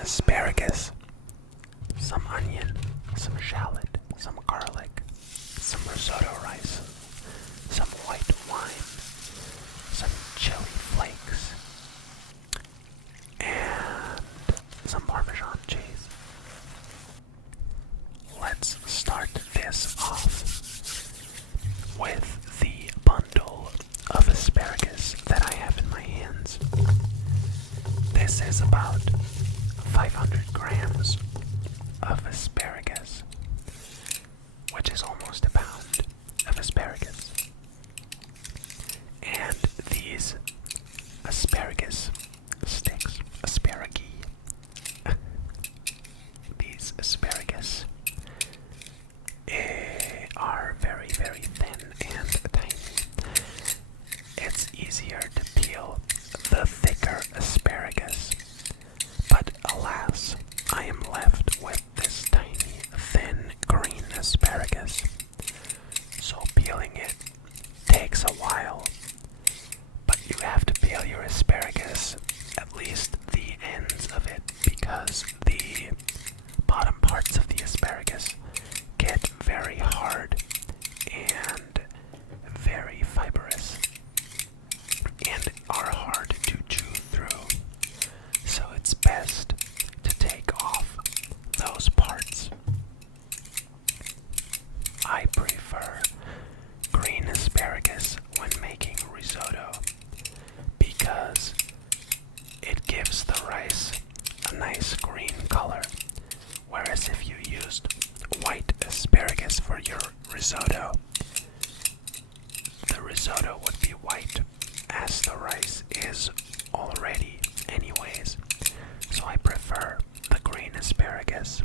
asparagus, some onion, some shallot, some garlic, some risotto rice, some white wine, some chili flakes, and some Parmesan cheese. Let's start this off with the bundle of asparagus that I have in my hands. This is about 500 grams of asparagus, which is almost a pound of asparagus. And these asparagus sticks, these asparagus are very, very thin and tiny. It's easier to peel the thicker asparagus, but alas, I am left with this tiny, thin, green asparagus. So peeling it takes a while, but you have to peel your asparagus, at least the ends of it, because the bottom parts of the asparagus get very hard and very fibrous and are hard to chew through. So it's best to take off those parts. I prefer green asparagus when making risotto because it gives the rice a nice green color, whereas if you used white asparagus for your risotto, the risotto would be white as the rice is already anyways. So I prefer the green asparagus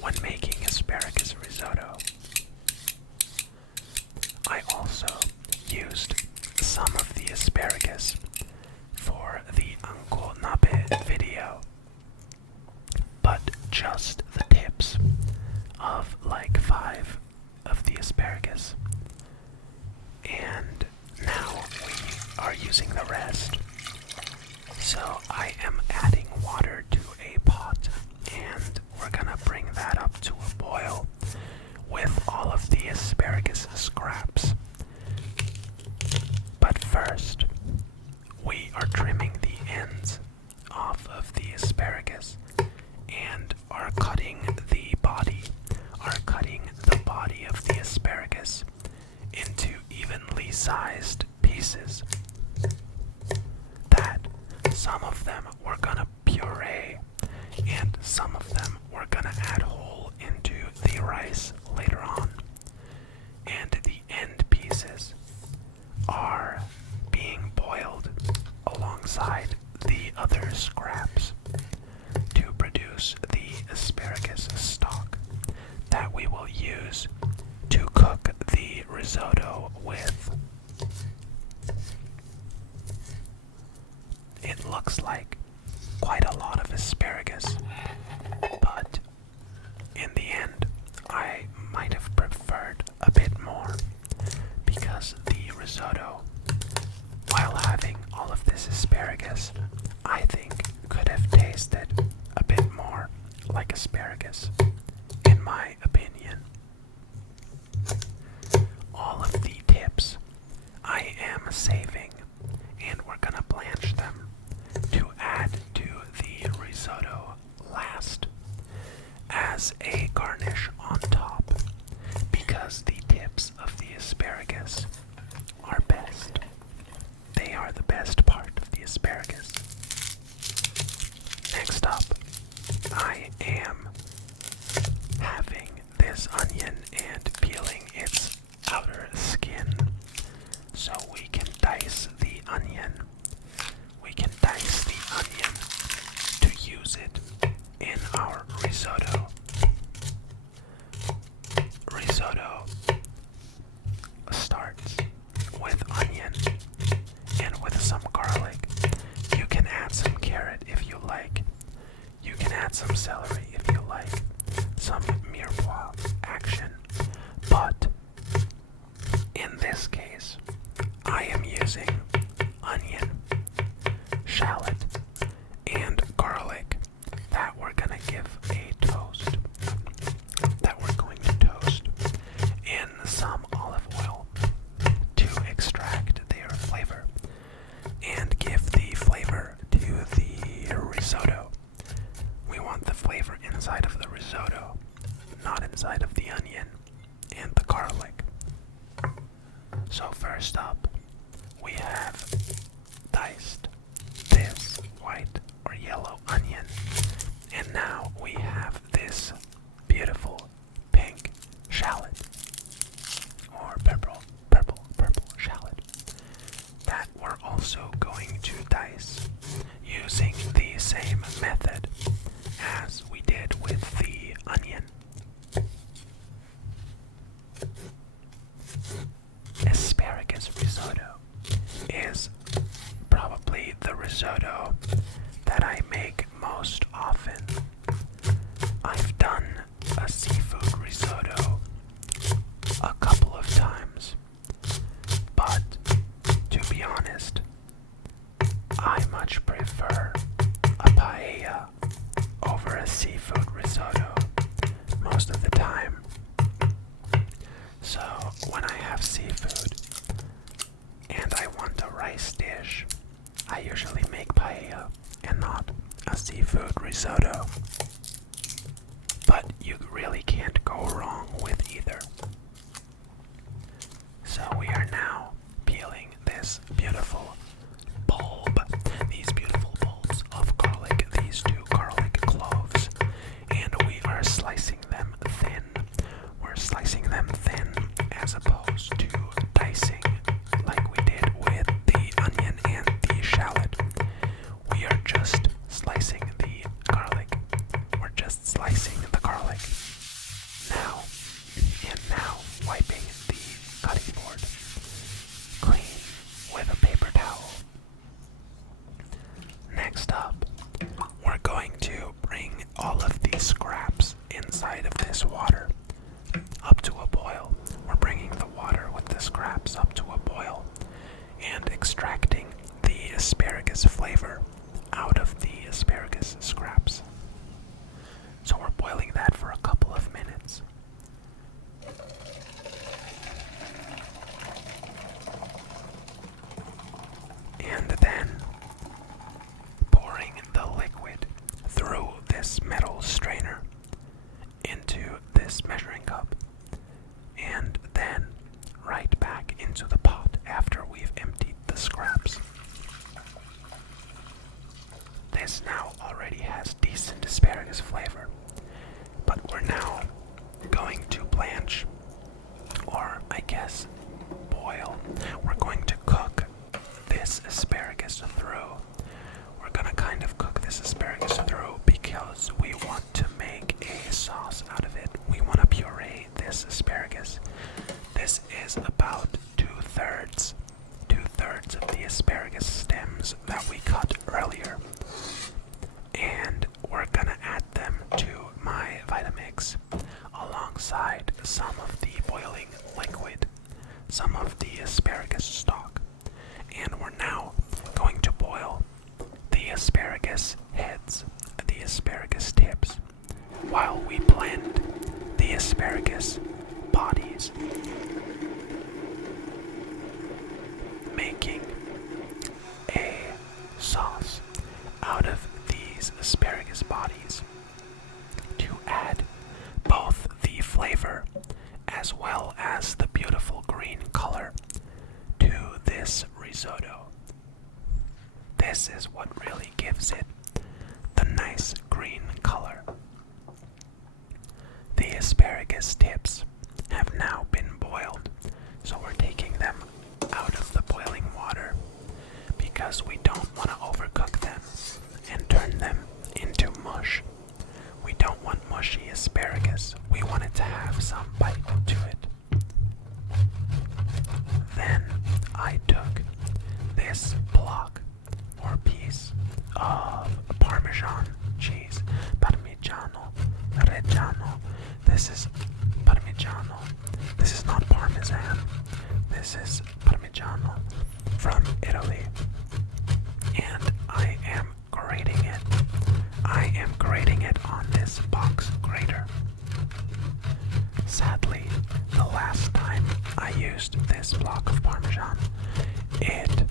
when making asparagus risotto. I also used some of the asparagus for the Uncle Nabe video, but just the tips of like 5 of the asparagus. And now we are using the rest. So I am adding water to a pot, and we're gonna bring that up to a boil with all of the asparagus scraps. But first, we are trimming the ends off of the asparagus and are cutting the body of the asparagus into evenly sized pieces. That some of them we're gonna puree and some of them we're gonna add whole into the rice later on. And the end pieces are being boiled alongside the other scraps to produce the asparagus stock that we will use to cook the risotto with. It looks like quite a lot of asparagus, but in the end, I might have preferred a bit more because the risotto, while having all of this asparagus, I think could have tasted a bit more like asparagus, in my opinion. All of the tips I am saving, and we're gonna blanch them to add to the risotto last as a garnish on top, because the tips of the asparagus are best. They are the best part of the asparagus. Next up, I am having this onion and peeling its outer skin so we can dice the onion. We can dice the onion to use it in our risotto. Risotto starts with onion and with some garlic. You can add some carrot if you like. You can add some celery if you like. Some mirepoix action. But in this case, I am using onion, shallot, and garlic that risotto, not inside of the onion and the garlic. So first up, we have diced this white or yellow onion, and now we have this beautiful pink shallot, or purple shallot, that we're also going to dice using the same method as we did with the onion. Asparagus risotto is probably the risotto that I make most often. I've done a seafood risotto a couple of times, but to be honest, I much prefer a paella over a seafood risotto most of the time. So when I have seafood and I want a rice dish, I usually make paella and not a seafood risotto. But you really can't go wrong with either. So we are now peeling this beautiful bulb, these beautiful bulbs of garlic, these 2 garlic cloves, and we are slicing them thin. We're slicing them thin as opposed to dicing like we did with the onion and the shallot. We are just slicing the garlic. We're just slicing the garlic. Now wiping the cutting board clean with a paper towel. Next up, we're going to bring all of these scraps inside of this water up to a boil. We're bringing the water with the scraps up to a boil and extracting the asparagus flavor out of the asparagus scraps. So we're boiling that for a couple of minutes. And then pouring the liquid through this metal strainer into this measuring cup, and then right back into the pot after we've emptied the scraps. This now already has decent asparagus flavor, but we're now going to blanch, or I guess boil. We're going to cook this asparagus through. We're gonna kind of cook this asparagus through because we want to make a sauce out of it. We want to puree this asparagus. This is about two-thirds of the asparagus stems that we cut earlier. And we're gonna add them to my Vitamix alongside some of the boiling liquid, some of the asparagus stock. And we're now going to boil the asparagus heads, the asparagus tips, while we blend the asparagus bodies, making a sauce out of these asparagus bodies to add both the flavor as well as the beautiful green color to this risotto. This is what really gives it the nice green color. The asparagus tips have now been boiled, so we're taking them out of the boiling water because we don't want to overcook them and turn them into mush. We don't want mushy asparagus. We want it to have some bite to it. Then I took this block or piece of Parmesan cheese, Parmigiano, Reggiano. This is Parmigiano. This is not Parmesan. This is Parmigiano from Italy. And I am grating it. I am grating it on this box grater. Sadly, the last time I used this block of Parmesan, it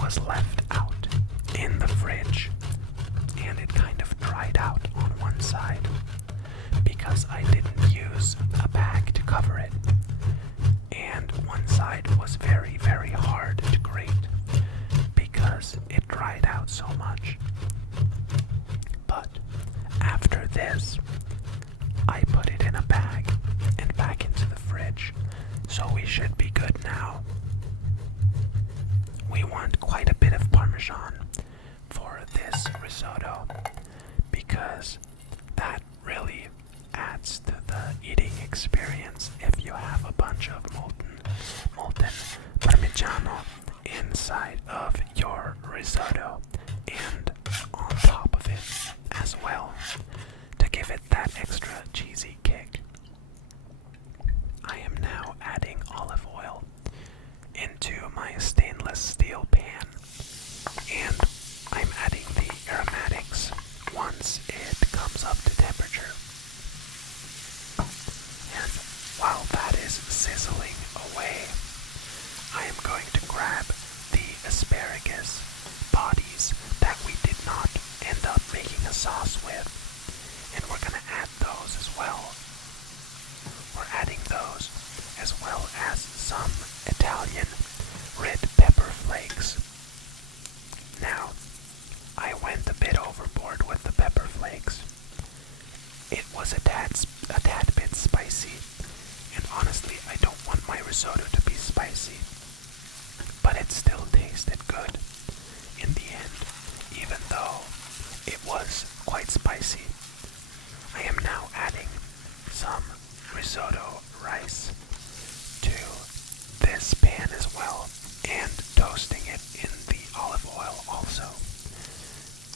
was left out in the fridge and it kind of dried out on one side. because I didn't use a bag to cover it. And one side was very, very hard to grate because it dried out so much. But after this, I put it in a bag and back into the fridge, so we should be good now. We want quite a bit of Parmesan for this risotto because that really adds to the eating experience if you have a bunch of molten Parmigiano inside of your risotto and on top of it as well to give it that extra cheesy kick. I am now adding olive oil into my stainless steel pan, and I'm adding the aromatics once it comes up to temperature. And while that is sizzling away, I am going to grab the asparagus bodies that we did not end up making a sauce with, and we're going to add those as well. We're adding those as well as some Italian red pepper flakes. Now, I went a bit overboard with the pepper flakes. It was a tad bit spicy, and honestly, I don't want my risotto to be spicy, but it still tasted good in the end, even though it was quite spicy. I am now adding some risotto rice to this pan as well and toasting it in the olive oil also.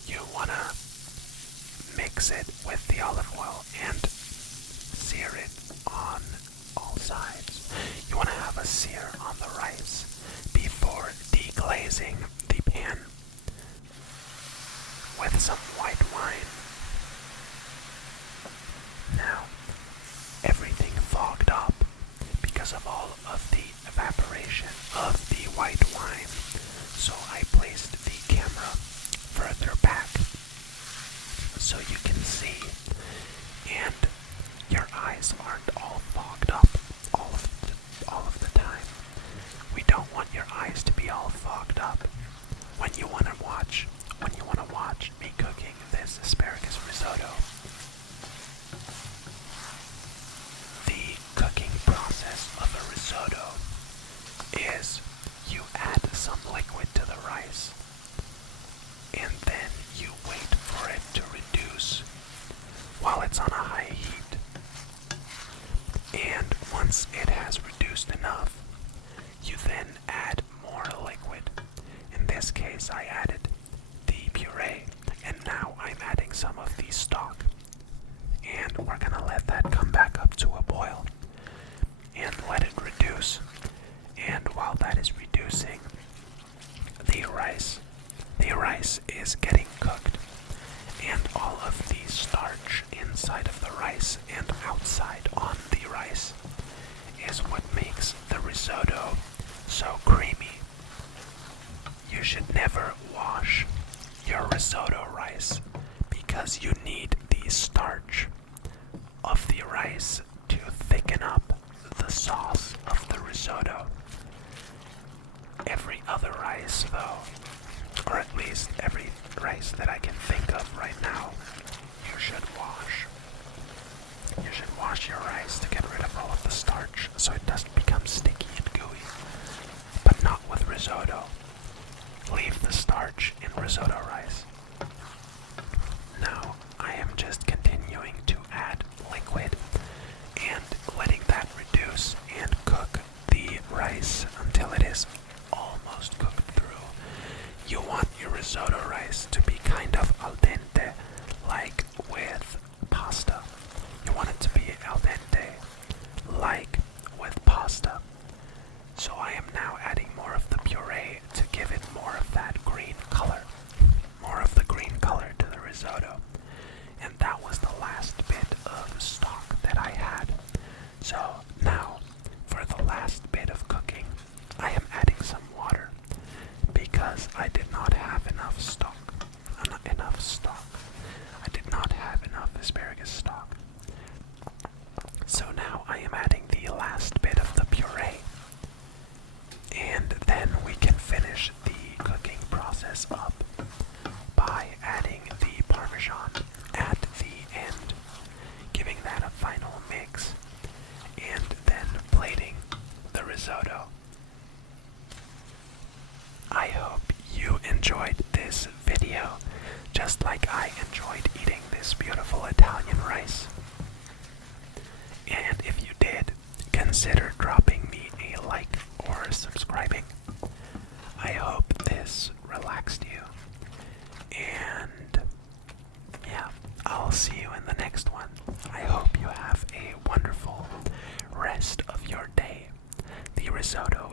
You want to mix it with the olive oil and sear it on all sides. You want to have a sear on the rice before deglazing the pan with some white wine. Now, everything fogged up because of all of the evaporation of the white wine, so I placed the camera further back so you can see, and your eyes aren't all fogged up all of the time. We don't want your eyes to be all fogged up when you want to watch me cooking this asparagus risotto. The cooking process of a risotto is you add some liquid to the rice and then you wait for it to reduce while it's on a high heat. And once it has reduced enough, you then add more liquid. In this case, I added the puree, and now I'm adding some of the stock. And we're gonna let that come back up to a boil and let it reduce. And while that is reducing, the rice is getting cooked, and all of the starch inside of the rice and outside on the rice is what makes the risotto so creamy. You should never wash your risotto rice because you need the starch of the rice to thicken up the sauce of the risotto. Every other rice, though, or at least every rice that I can think of right now, you should wash. You should wash your rice to get rid of all of the starch so it doesn't become sticky and gooey. But not with risotto. Leave the starch in risotto rice. Now, I am just continuing to add liquid and letting that reduce and cook the rice until it is almost cooked through. You want your risotto rice to be kind of al dente, like with pasta. You want it to be al dente, like with pasta. So I am now adding more of the puree to give it more of that green color, more of the green color to the risotto. And that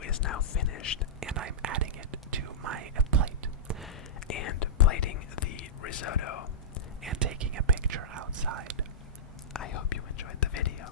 is now finished, and I'm adding it to my plate and plating the risotto and taking a picture outside. I hope you enjoyed the video.